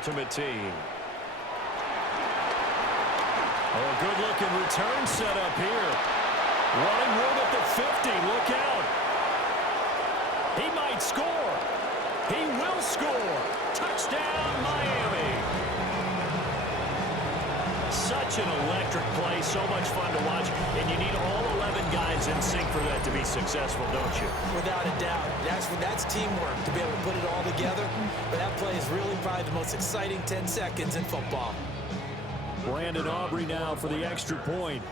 Ultimate Team. Oh, good-looking return set up here. Running room at the 50. Look out. He might score. He will score. Touchdown, Miami. Such an electric play. So much fun to watch. And you need all 11 guys in sync for that to be successful, don't you? Without a doubt. That's teamwork to be able to put it all together. But that play is really probably the most exciting 10 seconds in football. Brandon Aubrey now for the extra point.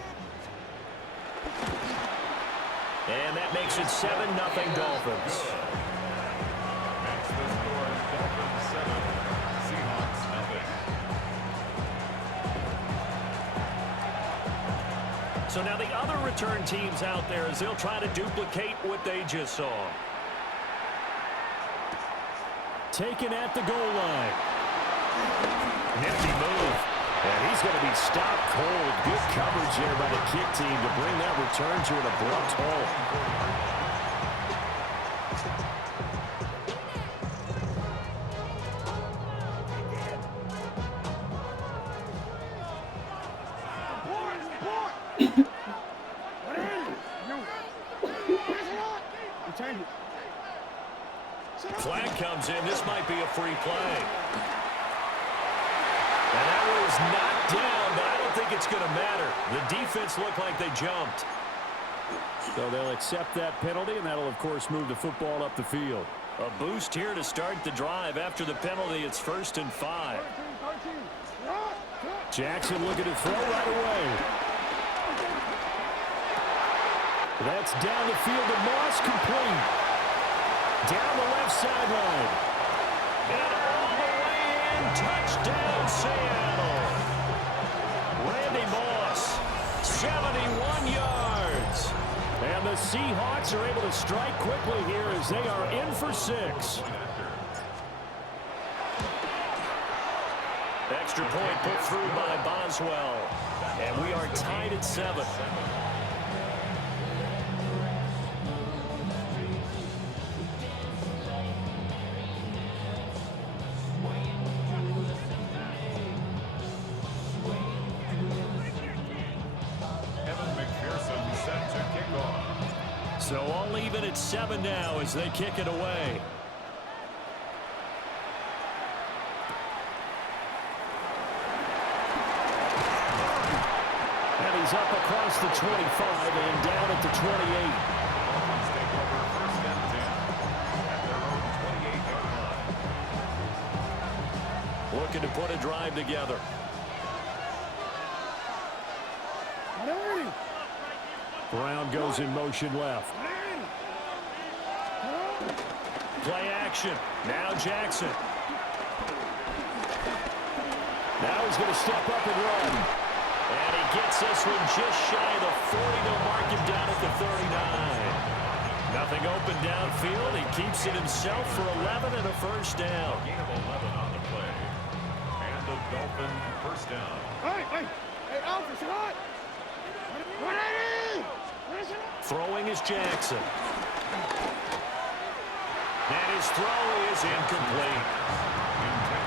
And that makes it 7-0 Dolphins. So now the other return teams out there as they'll try to duplicate what they just saw. Taken at the goal line. Nifty move. And he's going to be stopped cold. Good coverage here by the kick team to bring that return to an abrupt halt. Flag comes in. This might be a free play. And that was knocked down, but I don't think it's going to matter. The defense looked like they jumped. So they'll accept that penalty, and that'll, of course, move the football up the field. A boost here to start the drive. After the penalty, it's 1st and 5. Jackson looking to throw right away. That's down the field to Moss, complete. Down the left sideline. And all the way in, touchdown Seattle. Randy Moss, 71 yards. And the Seahawks are able to strike quickly here as they are in for 6. Extra point put through by Boswell. And we are tied at 7. So all even at 7 now as they kick it away. And he's up across the 25 and down at the 28. Looking to put a drive together. Brown goes in motion left. Play action. Now Jackson. Now he's going to step up and run. And he gets this one just shy of the 40. They'll mark him down at the 39. Nothing open downfield. He keeps it himself for 11 and a first down. Gain of 11 on the play. And the Dolphin first down. Hey, Alfred, what? Throwing is Jackson. And his throw is incomplete.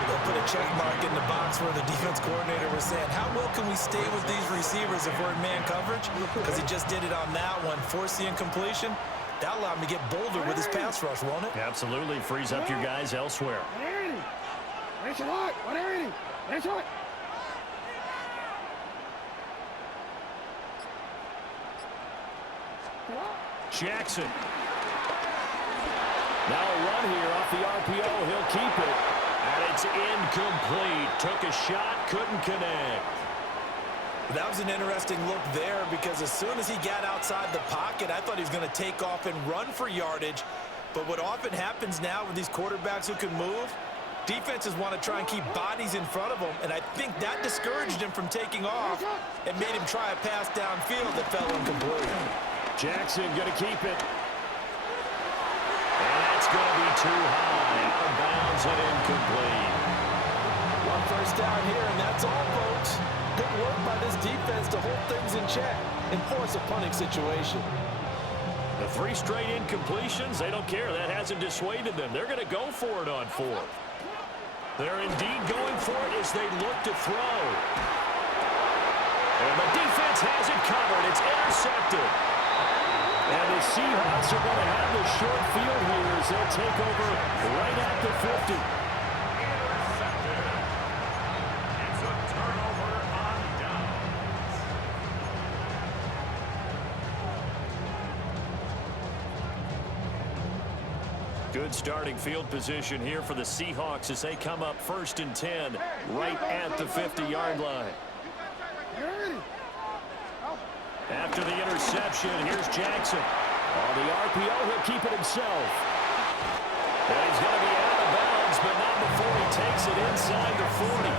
They'll put a check mark in the box where the defense coordinator was saying, how well can we stay with these receivers if we're in man coverage? Because he just did it on that one. Force the incompletion. That'll allow him to get bolder with his pass rush, won't it? Absolutely. Frees up your guys elsewhere. Jackson. Now a run here off the RPO. He'll keep it. And it's incomplete. Took a shot, couldn't connect. That was an interesting look there because as soon as he got outside the pocket, I thought he was going to take off and run for yardage. But what often happens now with these quarterbacks who can move, defenses want to try and keep bodies in front of them, and I think that discouraged him from taking off and made him try a pass downfield that fell incomplete. Jackson going to keep it. And that's going to be too high. Out of bounds and incomplete. One first down here, and that's all, folks. Good work by this defense to hold things in check and force a punting situation. The 3 straight incompletions, they don't care. That hasn't dissuaded them. They're going to go for it on 4th. They're indeed going for it as they look to throw. And the defense has it covered. It's intercepted. And the Seahawks are going to have the short field here as they'll take over right at the 50. Intercepted. It's a turnover on downs. Good starting field position here for the Seahawks as they come up 1st and 10 right at the 50-yard line. After the interception, here's Jackson. On the RPO, he'll keep it himself. And he's going to be out of bounds, but not before he takes it inside the 40.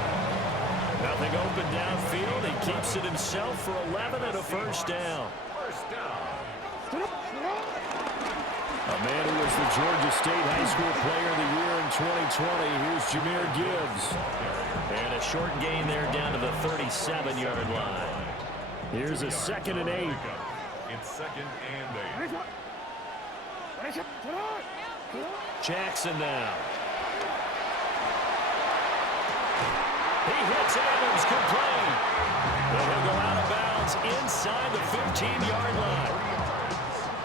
Nothing open downfield. He keeps it himself for 11 and a first down. First down. A man who was the Georgia State High School Player of the Year in 2020. Here's Jahmyr Gibbs. And a short gain there down to the 37-yard line. Here's a 2nd and 8. It's 2nd and 8. Jackson now. He hits Adams complete. But he'll go out of bounds inside the 15-yard line.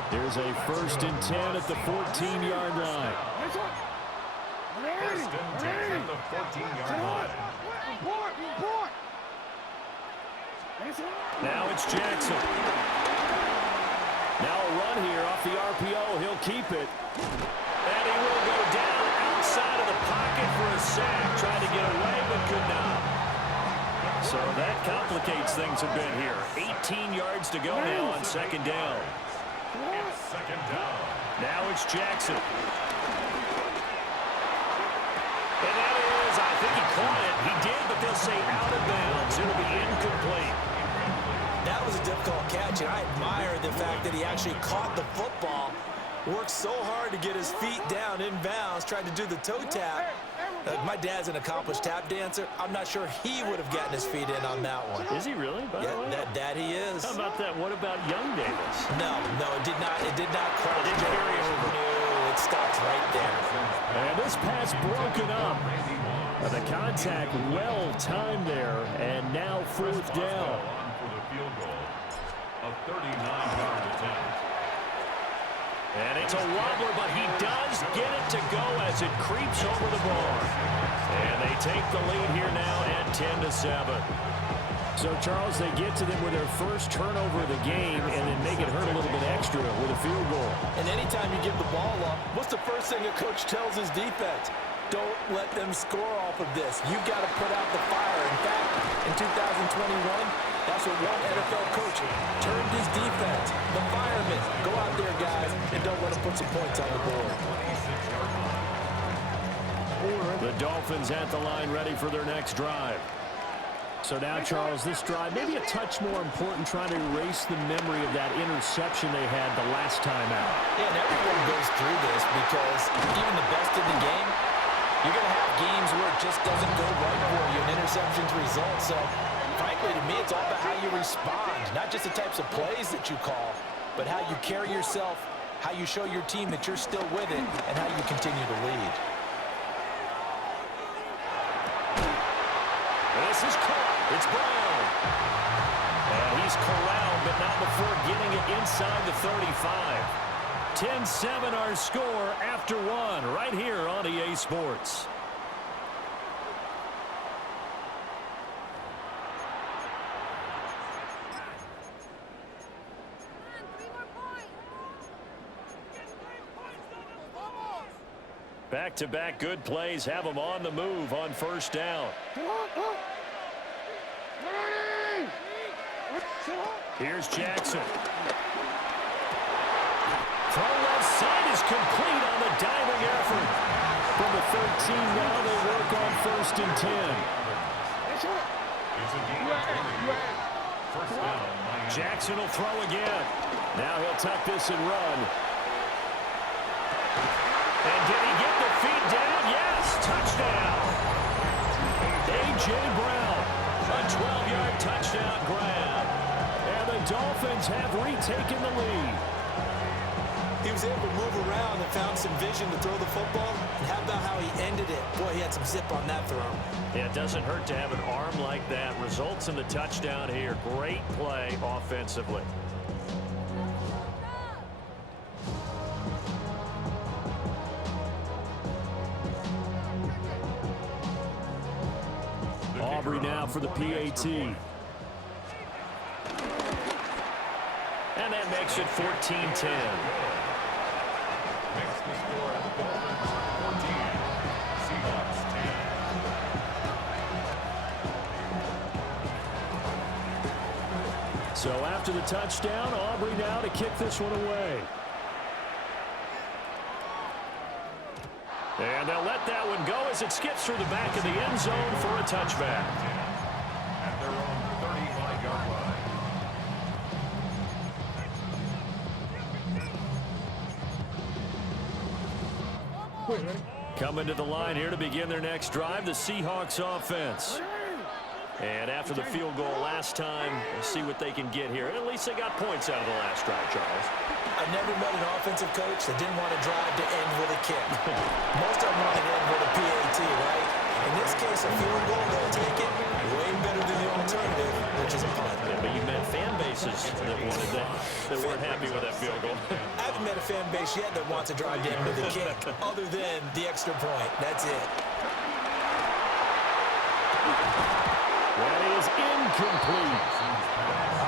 Here's a 1st and 10 at the 14-yard line. 1st and 10 at the 14-yard line. Now it's Jackson. Now a run here off the RPO. He'll keep it. And he will go down outside of the pocket for a sack. Tried to get away, but could not. So that complicates things a bit here. 18 yards to go now on 2nd down. It's 2nd down. Now it's Jackson. And that is, I think he caught it. He did, but they'll say out of bounds. It'll be incomplete. That was a difficult catch, and I admire the fact that he actually caught the football, worked so hard to get his feet down in bounds, tried to do the toe tap. My dad's an accomplished tap dancer. I'm not sure he would have gotten his feet in on that one. Is he really, by the way? That he is. How about that? What about Young Davis? No, it did not cross. It didn't carry over. No, it stops right there. And this pass broken up. The contact well timed there, and now 4th down. For the field goal, a 39-yard attempt. And it's a wobbler, but he does get it to go as it creeps over the bar. And they take the lead here now at 10-7. So, Charles, they get to them with their first turnover of the game and then make it hurt a little bit extra with a field goal. And anytime you give the ball up, what's the first thing a coach tells his defense? Don't let them score off of this. You've got to put out the fire. In fact, in 2021, that's what one NFL coach turned his defense. The firemen, go out there, guys, and don't let them put some points on the board. The Dolphins at the line ready for their next drive. So now, Charles, this drive maybe a touch more important, trying to erase the memory of that interception they had the last time out. Yeah, and everyone goes through this because even the best in the game, you're going to have games where it just doesn't go right for you, and interceptions result. So, frankly, to me, it's all about how you respond, not just the types of plays that you call, but how you carry yourself, how you show your team that you're still with it, and how you continue to lead. This is caught. It's Brown. And he's corralled, but not before getting it inside the 35. 10-7 our score after one right here on EA Sports. Back-to-back good plays have them on the move on 1st down. Here's Jackson. Throw left side is complete on the diving effort. From the 13 now, they work on 1st and 10. It's a gain of 20. First down, Miami. Jackson will throw again. Now he'll tuck this and run. And did he get the feet down? Yes, touchdown. A.J. Brown, a 12-yard touchdown grab. And the Dolphins have retaken the lead. He was able to move around and found some vision to throw the football. And how about how he ended it? Boy, he had some zip on that throw. Yeah, it doesn't hurt to have an arm like that. Results in the touchdown here. Great play offensively. Aubrey now for the PAT. And that makes it 14-10. Makes the score at the Dolphins 14, Seahawks 10. So after the touchdown, Aubrey now to kick this one away. And they'll let that one go as it skips through the back of the end zone for a touchback. At their own 35-yard line. Coming to the line here to begin their next drive, the Seahawks offense. And after the field goal last time, we'll see what they can get here. And at least they got points out of the last drive, Charles. I never met an offensive coach that didn't want to drive to end with a kick. Most of them want to end with a PAT, right? In this case, a field goal, they'll take it. Way better than the alternative, which is a punt. Yeah, but you met fan bases that wanted that weren't happy with that field goal. I haven't met a fan base yet that wants to drive to end with a kick, other than the extra point. That's it. That is incomplete.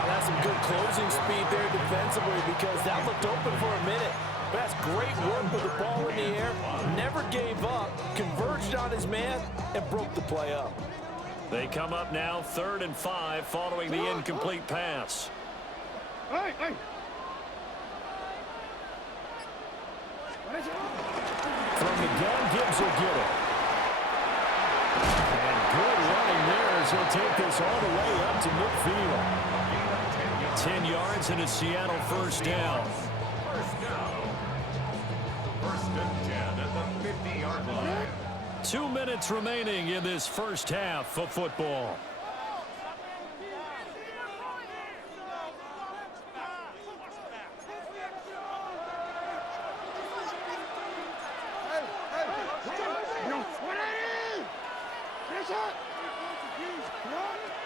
That's some good closing speed there defensively because that looked open for a minute. But that's great work with the ball in the air. Never gave up, converged on his man, and broke the play up. They come up now 3rd and 5 following the incomplete pass. Hey, hey. From the gun, Gibbs will get it. And good running there as he'll take this all the way up to midfield. 10 yards and a Seattle first down. First down. 1st and 10 at the 50-yard line. 2 minutes remaining in this first half of football.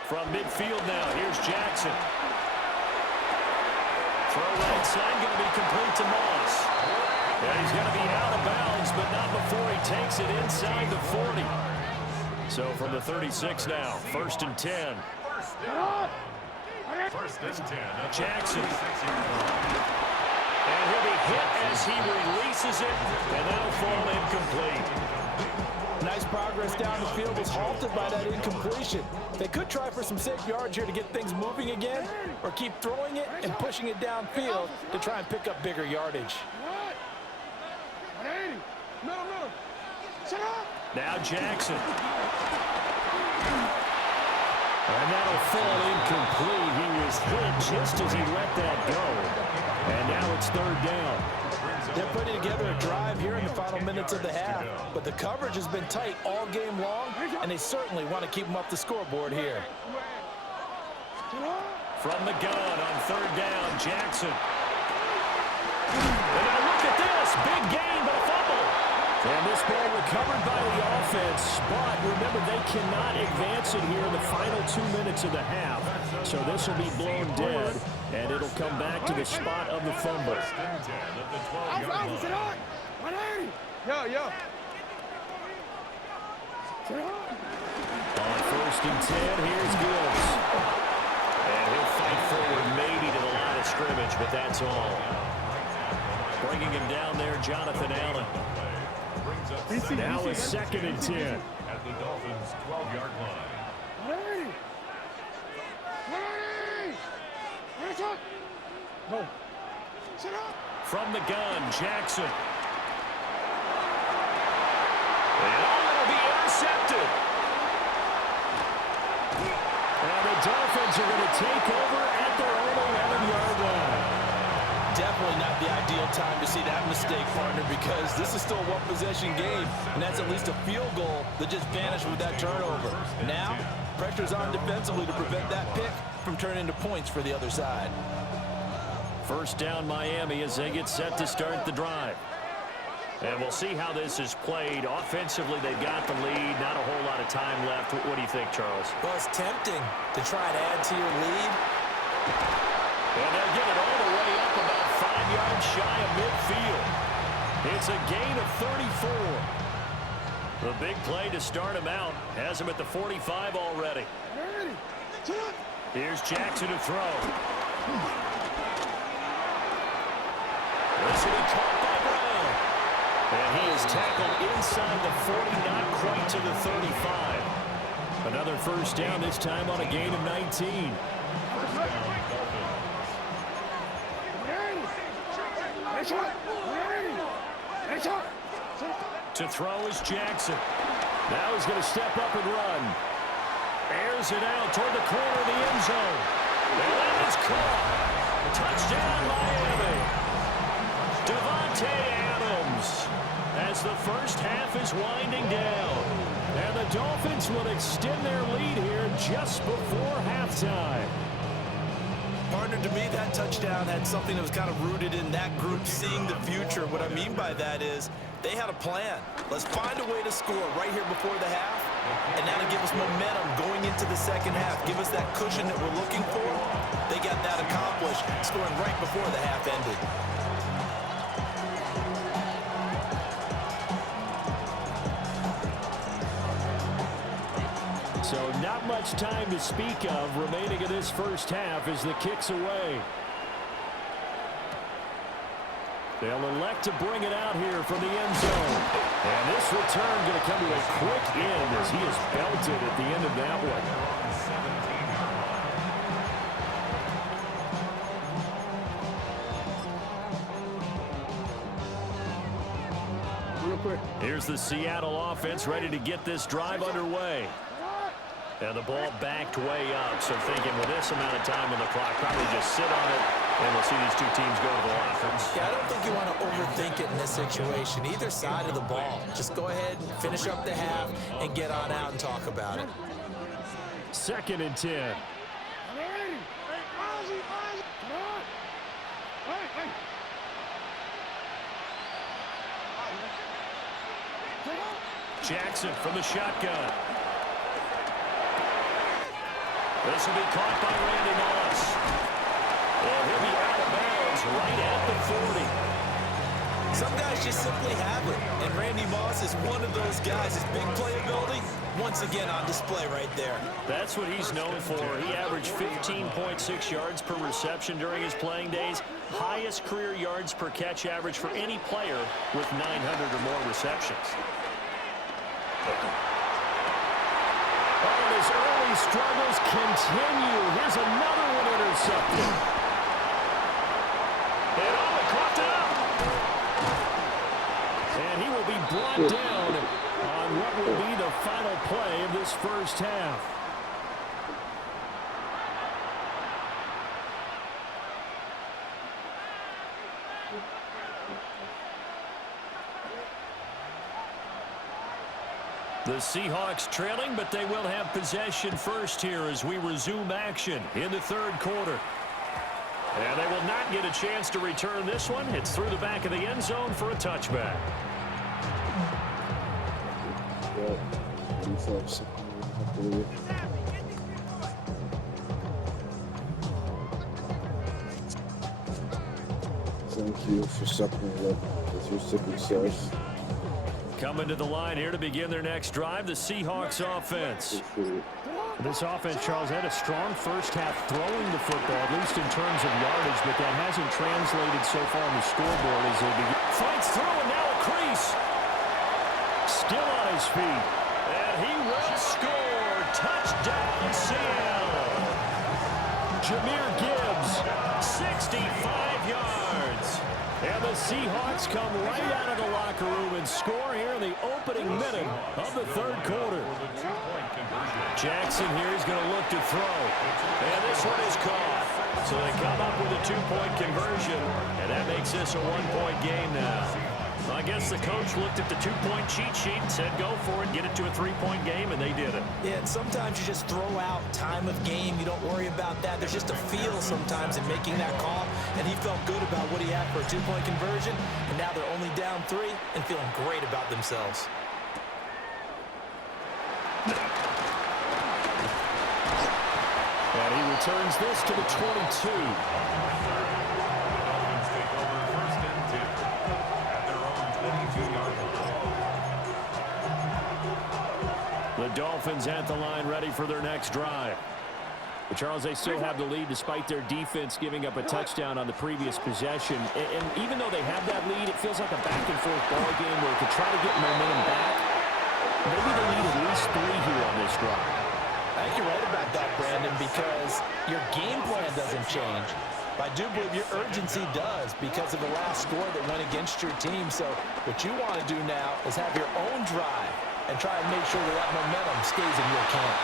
From midfield now, here's Jackson. Throw right side, going to be complete to Moss. And he's going to be out of bounds, but not before he takes it inside the 40. So from the 36 now, 1st and 10. First down. 1st and 10 at the Jackson. 36-yard line. And he'll be hit as he releases it, and that'll fall incomplete. Nice progress down the field was halted by that incompletion. They could try for some safe yards here to get things moving again, or keep throwing it and pushing it downfield to try and pick up bigger yardage. Now Jackson. And that'll fall incomplete. He was hit just as he let that go. And now it's 3rd down. They're putting together a drive here in the final minutes of the half, but the coverage has been tight all game long, and they certainly want to keep them up the scoreboard here. From the gun on 3rd down, Jackson. And now look at this. Big gain, but a fumble. And this ball recovered by the offense, but remember, they cannot advance it here in the final 2 minutes of the half. So this will be blown dead, and it'll come back to the spot of the fumble. 1st and 10 at the 12-yard line. Yo. On 1st and 10, here's Gibbs. And he'll fight forward maybe to the line of scrimmage, but that's all. Bringing him down there, Jonathan Allen. Now it's 2nd and 10. At the Dolphins' 12-yard line. From the gun, Jackson. And it'll be intercepted. And the Dolphins are going to take over at their own 11-yard line. Definitely not the ideal time to see that mistake, partner, because this is still a one-possession game, and that's at least a field goal that just vanished with that turnover. Now, pressure's on defensively to prevent that pick from turning into points for the other side. First down, Miami, as they get set to start the drive. And we'll see how this is played. Offensively, they've got the lead. Not a whole lot of time left. What do you think, Charles? Well, it's tempting to try to add to your lead. And they'll get it all the way up about 5 yards shy of midfield. It's a gain of 34. The big play to start him out. Has him at the 45 already. Here's Jackson to throw. This will be caught by Brown. And he is tackled inside the 40, not quite to the 35. Another first down, this time on a gain of 19. To throw is Jackson. Now he's going to step up and run. Airs it out toward the corner of the end zone. And that is caught. Touchdown, Miami. Davante Adams as the first half is winding down. And the Dolphins will extend their lead here just before halftime. Partner, to me, that touchdown had something that was kind of rooted in that group seeing the future. What I mean by that is they had a plan. Let's find a way to score right here before the half, and that'll give us momentum going into the second half. Give us that cushion that we're looking for. They got that accomplished, scoring right before the half ended. So not much time to speak of remaining in this first half as the kick's away. They'll elect to bring it out here from the end zone. And this return going to come to a quick end as he is belted at the end of that one. Real quick. Here's the Seattle offense ready to get this drive underway. And the ball backed way up, so thinking with this amount of time on the clock, probably just sit on it, and we'll see these two teams go to the lockers. Yeah, I don't think you want to overthink it in this situation. Either side of the ball. Just go ahead and finish up the half and get on out and talk about it. 2nd and 10. Jackson from the shotgun. This will be caught by Randy Moss. And he'll be out of bounds right at the 40. Some guys just simply have it, and Randy Moss is one of those guys. His big playability, once again on display right there. That's what he's known for. He averaged 15.6 yards per reception during his playing days. Highest career yards per catch average for any player with 900 or more receptions. And his early struggles continue. Here's another one intercepted. And he caught it up. And he will be brought down on what will be the final play of this first half. The Seahawks trailing, but they will have possession first here as we resume action in the third quarter. And they will not get a chance to return this one. It's through the back of the end zone for a touchback. Thank you for supplementing up with your secret sauce. Coming to the line here to begin their next drive, the Seahawks offense. This offense, Charles, had a strong first half throwing the football, at least in terms of yardage, but that hasn't translated so far on the scoreboard as they begin. Fights through, and now a crease. Still on his feet. And he will score. Touchdown, Seattle. Jahmyr Gibbs, 65 yards. And the Seahawks come right out of the locker room and score here in the opening minute of the third quarter. Jackson here is going to look to throw. And this one is caught. So they come up with a 2-point conversion, and that makes this a 1-point game now. I guess the coach looked at the two-point cheat sheet and said, go for it, get it to a three-point game, and they did it. Yeah, and sometimes you just throw out time of game. You don't worry about that. There's just a feel sometimes in making that call, and he felt good about what he had for a two-point conversion, and now they're only down 3 and feeling great about themselves. And he returns this to the 22. The Dolphins at the line, ready for their next drive. But Charles, they still have the lead despite their defense giving up a touchdown on the previous possession. And even though they have that lead, it feels like a back-and-forth ball game where to try to get momentum back, maybe they need at least 3 here on this drive. I think you're right about that, Brandon, because your game plan doesn't change. But I do believe your urgency does because of the last score that went against your team. So what you want to do now is have your own drive and try and make sure that momentum stays in your camp.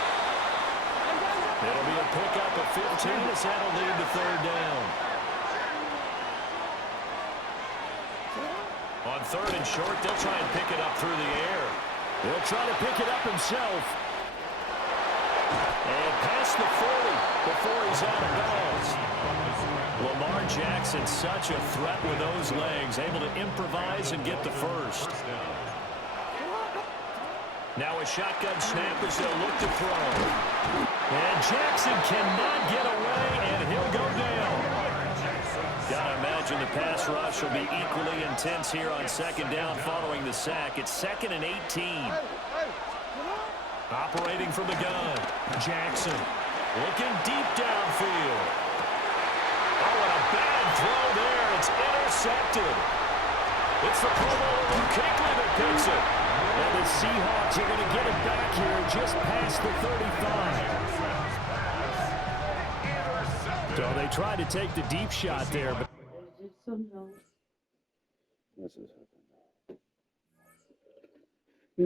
It'll be a pickup of 15 as that'll lead to third down. On third and short, they'll try and pick it up through the air. He'll try to pick it up himself. And past the 40 before he's out of bounds. Lamar Jackson, such a threat with those legs, able to improvise and get the first. Now a shotgun snap as they'll look to throw. And Jackson cannot get away, and he'll go down. Gotta imagine the pass rush will be equally intense here on second down following the sack. It's 2nd and 18. Operating from the gun, Jackson looking deep downfield. Oh, and a bad throw there. It's intercepted. It's the Pro Bowler Luke Kuechly that picks it. And the Seahawks are going to get it back here just past the 35. So they tried to take the deep shot there, but